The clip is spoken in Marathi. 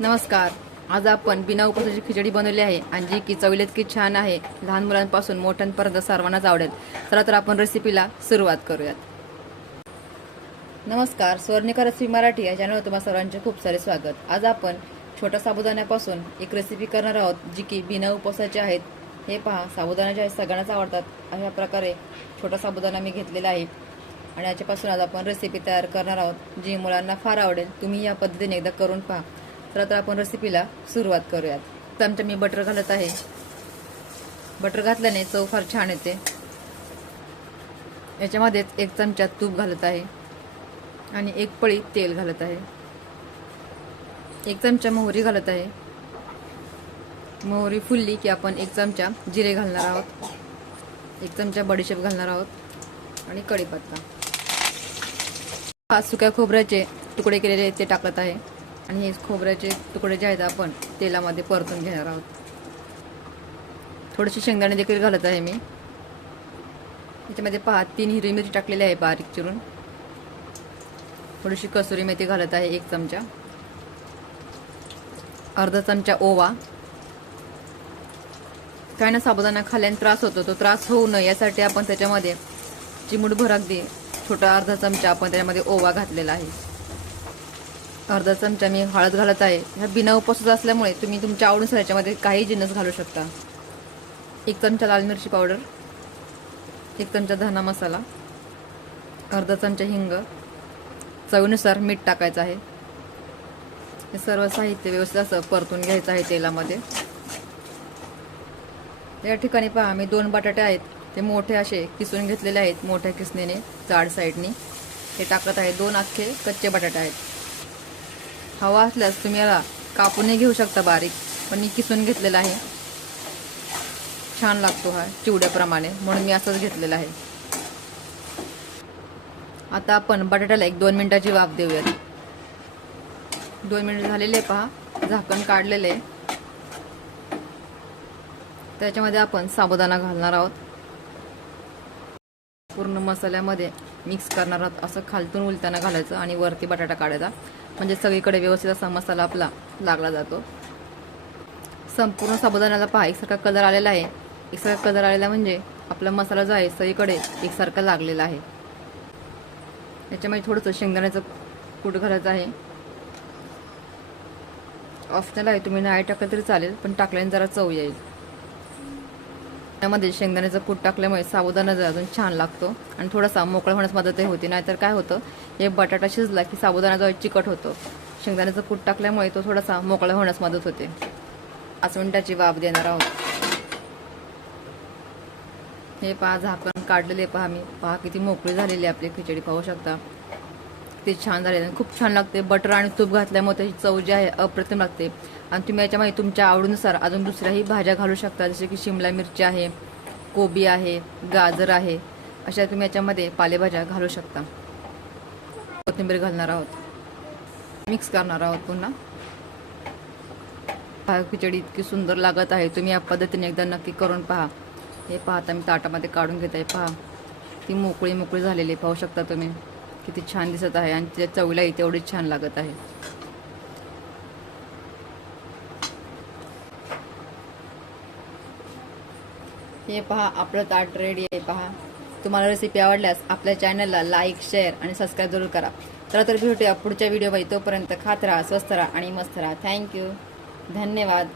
नमस्कार. आज आपण बिना उपवासाची खिचडी बनवली आहे आणि जी की चवलेत की छान आहे. लहान मुलांपासून मोठ्यांपर्यंत सर्वांनाच आवडेल. चला तर आपण रेसिपीला सुरुवात करूयात. नमस्कार. स्वर्णिका रेसिपी मराठी या चॅनलवर तुम्हा सर्वांचे खूप सारे स्वागत. आज आपण छोट्या साबुदाण्यापासून एक रेसिपी करणार आहोत जी की बिना उपवासाची आहेत. हे पहा साबुदाणा जे आहेत सगळ्यांनाच आवडतात. अशा प्रकारे छोटा साबुदाणा मी घेतलेला आहे. आणि याच्यापासून आज आपण रेसिपी तयार करणार आहोत जी मुलांना फार आवडेल. तुम्ही या पद्धतीने एकदा करून पहा. तर आता आपण रेसिपीला सुरुवात करूयात. चमचा मी बटर घालत आहे. बटर घातल्याने चव फार छान येते. याच्यामध्येच एक चमचा तूप घालत आहे. आणि एक पळी तेल घालत आहे. एक चमचा मोहरी घालत आहे. मोहरी फुलली की आपण एक चमचा जिरे घालणार आहोत. एक चमचा बडीशेप घालणार आहोत. आणि कढीपत्ता. हा सुक्या खोबऱ्याचे तुकडे केलेले ते टाकत आहे. आणि हे खोबऱ्याचे तुकडे जे आहेत आपण तेलामध्ये परतून घेणार आहोत. थोडेसे शेंगदाणे देखील घालत आहे मी. याच्यामध्ये पहा तीन हिरवी मिरची टाकलेली आहे बारीक चिरून. थोडीशी कसुरी मेथी घालत आहे एक चमचा. अर्धा चमचा ओवा. काय ना साबुदाणा खाल्याने त्रास होतो तो त्रास होऊ नये यासाठी आपण त्याच्यामध्ये चिमूटभर अगदी छोटा अर्धा चमचा आपण त्याच्यामध्ये ओवा घातलेला आहे. अर्धा चमचा मी हळद घालत आहे. ह्या बिना उपवासाचा असल्यामुळे तुम्ही तुमच्या आवडीनुसार याच्यामध्ये काही जिन्नस घालू शकता. एक चमचा लाल मिरची पावडर एक चमचा धना मसाला अर्धा चमचा हिंग चवीनुसार मीठ टाकायचं आहे. हे सर्व साहित्य व्यवस्थित असं परतून घ्यायचं आहे तेलामध्ये. या ठिकाणी पहा मी दोन बटाटे आहेत. ते मोठे असे किसून घेतलेले आहेत मोठ्या किसणीने जाड साईडनी. हे टाकत आहे दोन अख्खे कच्चे बटाटे आहेत. हवा असल्यास तुम्ही याला कापूनही घेऊ शकता बारीक पण मी किसून घेतलेला आहे. छान लागतो हा चिवड्याप्रमाणे म्हणून मी असंच घेतलेला आहे. आता आपण बटाट्याला एक दोन मिनिटाची वाफ देऊयात. दोन मिनिट झालेले पहा झाकण काढलेले. त्याच्यामध्ये आपण साबुदाणा घालणार आहोत. पूर्ण मसाल्यामध्ये मिक्स करणार आहोत. असं खालतून उलताना घालायचं आणि वरती बटाटा काढायचा. म्हणजे सगळीकडे व्यवस्थित असा मसाला आपला लागला जातो. संपूर्ण साबुदाण्याला पहा एकसारखा कलर आलेला आहे. एकसारखा कलर आलेला म्हणजे आपला मसाला जो आहे सगळीकडे एकसारखा लागलेला आहे. याच्यामध्ये थोडंसं शेंगदाण्याचं कूट घालायचं आहे. ऑप्शनल आहे तुम्ही नाही टाकलं तरी चालेल पण टाकल्याने जरा चव येईल. त्यामध्ये शेंगदाण्याचं कूट टाकल्यामुळे साबुदाणा जरा अजून छान लागतो. आणि थोडासा मोकळा होण्यास मदतही होते. नाहीतर काय होतं हे बटाटा शिजला की साबुदाणा जो चिकट होतो. शेंगदाण्याचं कूट टाकल्यामुळे तो थोडासा मोकळा होण्यास मदत होते. पाच मिनिटाची वाफ देणार आहोत. हे पहा झाकण काढलेले पहा मी. पहा किती मोकळी झालेली आहे आपली खिचडी. पाहू शकता. ते छान झालेलं खूप छान लागते. बटर आणि तूप घातल्यामुळे त्याची चव जी आहे अप्रतिम लागते. आणि तुम्ही याच्यामध्ये तुमच्या आवडीनुसार अजून दुसऱ्याही भाज्या घालू शकता. जसे की शिमला मिरची आहे कोबी आहे गाजर आहे. अशा तुम्ही याच्यामध्ये पालेभाज्या घालू शकता. कोथिंबीर घालणार आहोत. मिक्स करणार आहोत पुन्हा. खिचडी इतकी सुंदर लागत आहे. तुम्ही या पद्धतीने एकदा नक्की करून पहा. हे पाहता मी ताटामध्ये काढून घेत आहे. पहा ती मोकळी मोकळी झालेली पाहू शकता तुम्ही. किती छान दिसत आहे आणि त्या चवीलाही तेवढीच छान लागत आहे. हे पहा आपलं ताट रेडी आहे पहा. तुम्हाला रेसिपी आवडल्यास आपल्या चॅनलला लाईक शेअर आणि सबस्क्राईब जरूर करा. तर तर भेटूया पुढच्या व्हिडिओमध्ये तोपर्यंत खात राहा स्वस्त राहा आणि मस्त राहा. थँक्यू धन्यवाद.